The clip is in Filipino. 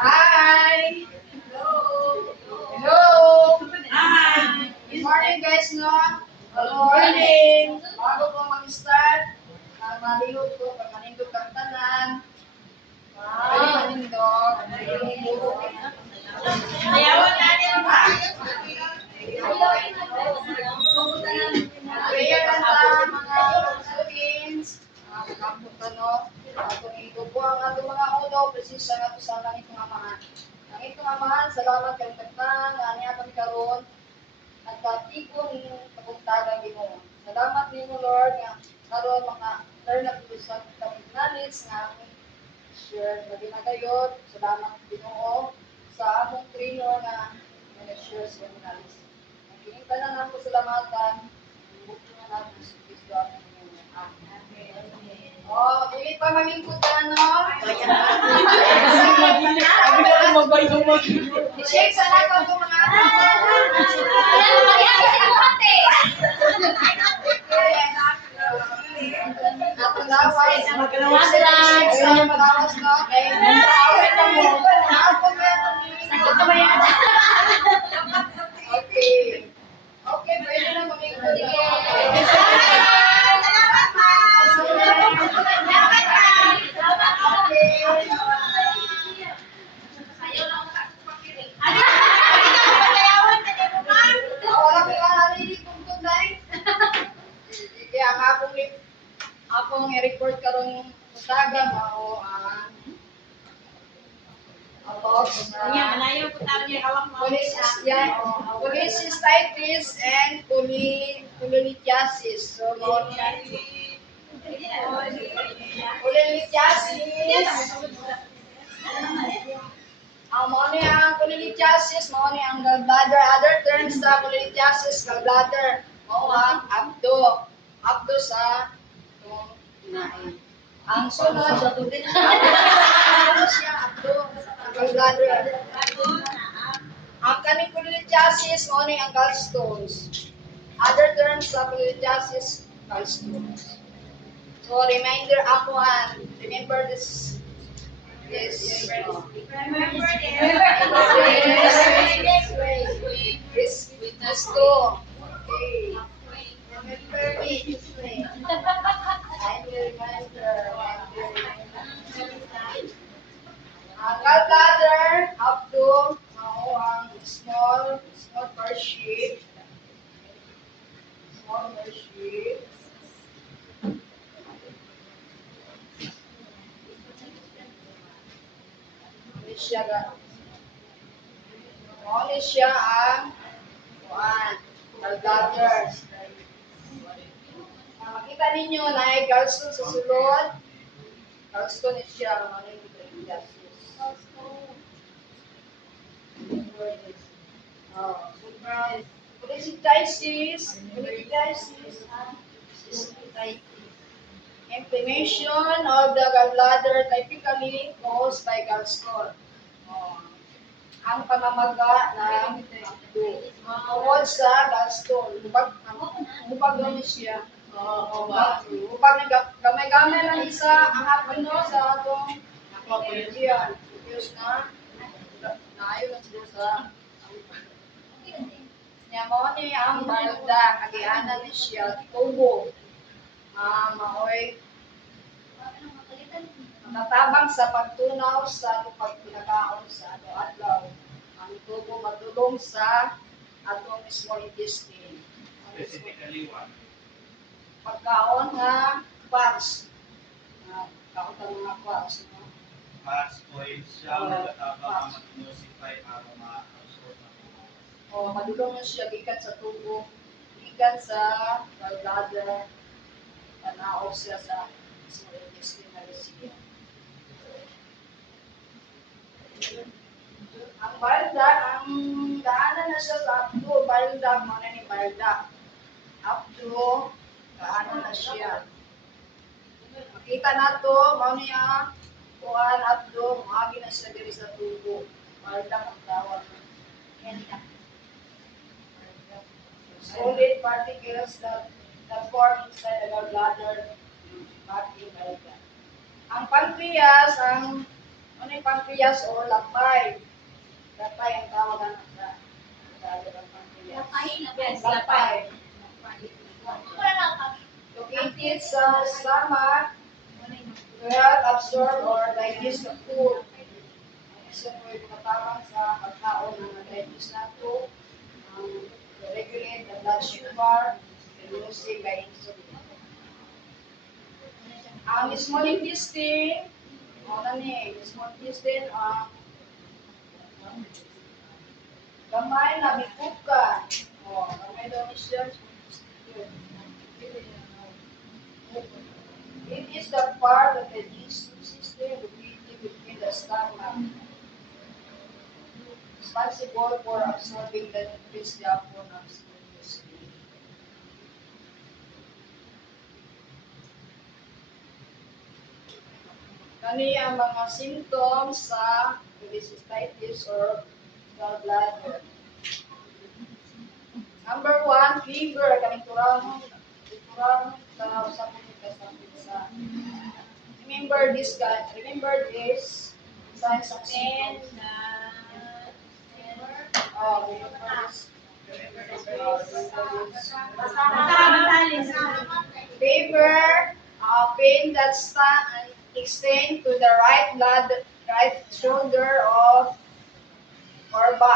Hi! Hello! Hello! Hi! Good morning guys, no? Good morning! Bago ko mag-start, malihog ko, pagmanindog kang tanan. Manindog. Ayawan natin ba? Prayer na ta, mga students. Kapunta, no? Kung ito po ang ating mga ulo, presisya nga ito sa langit ng amahan. Langit ng amahan, salamat kayong kagtang, na niya kami karoon, nagkatipon kapuntagan mo. Salamat nimo Lord, nga karoon mga learn na po sa knowledge nga aming share. Lagi na kayo, salamat Ginoo sa among trainer nga nag-share sa knowledge. Nagkinita na lang po salamatan, bukto na natin sa Kristo ang Panginoon. Amen. Oh, dili pa mamingkutan, no? I-shake sa lahat ko mga Napalawas. Napalawas, no? Kaya nag-awit na mo. Okay. Okay, pwede na mamingkot. Akong i-record karong usaga mao ang cholecystitis and polylithiasis. So, polylithiasis. Ang mao ni ang polylithiasis, mao ni ang gallbladder. Other terms sa polylithiasis, gallbladder, mao ang abdo. Abdo sa itong kinain. Ang sunod sa tubig. Ano siya abdo? Ang gallbladder. Ang kaning polylithiasis, mao ni ang gallstones. Other terms sa polylithiasis, gallstones. So reminder ako remember this. Yes. This witness to. Okay. Remember me this way. I will remember. Ang gallbladder up to ang small per sheet. Small per sheet. Mao siya ang gallbladder. Makita ninyo na ay gallstone sa sulod. Gallstone siya ang ano yung polylithiasis. Polylithiasis, inflammation of the gallbladder typically caused by gallstone. Ang pamamaga ng abdo. Tungkol sa gallstone. Upag doon siya. Upag gamay-gamay lang isa ang apino sa atong yan. Diyos na. Naayon lang siguro sa niya mo ni ang balda. Kagianan ni siya. Tubo. Maoy. Natabang sa pagtunaw sa pagpinakaon sa adlaw. Ang tubo matulong sa atong small intestine. Specifically what? Pagkaon nga fats. Kaon ta mga fats. Fats, oil, siya, nagkatabang ang mag-emulsify para ma-absorb na tubo. O madulong na siya gikan sa tubo, gikan sa gallbladder, tanaw siya sa small intestine na siya. Ang balda, ang daanan na siya sa abdo, balda, mga ni balda. Abdo, daanan na siya. Makita na to, mga niya, kuhan, abdo, mahagi na siya diri sa tubo. Balda ang tawag. Solid particles that form inside the gallbladder Vacuum balikan. Ang pancreas, ano yung pancreas or lapay? Lapay ang tawagan sa pancreas. Yes, Lapay. Located sa stomach to help absorb or digest the food. Isa po yung katabang sa pagkaon na na-digest nato, regulate the blood sugar, reducing the insulin. Ang small intestine, small intestine, gamay na bituka. Gamay daw ni siya, small intestine. It is the part of the digestive system located within the stomach, responsible for absorbing the nutrients therefore not useful. Kani ang mga symptoms sa cholecystitis or gallbladder. Number 1, fever. Kaming turang sa sa remember this guys. Remember this signs and Then, symptoms. Remember this. Fever, pain that extend to the right shoulder of or back.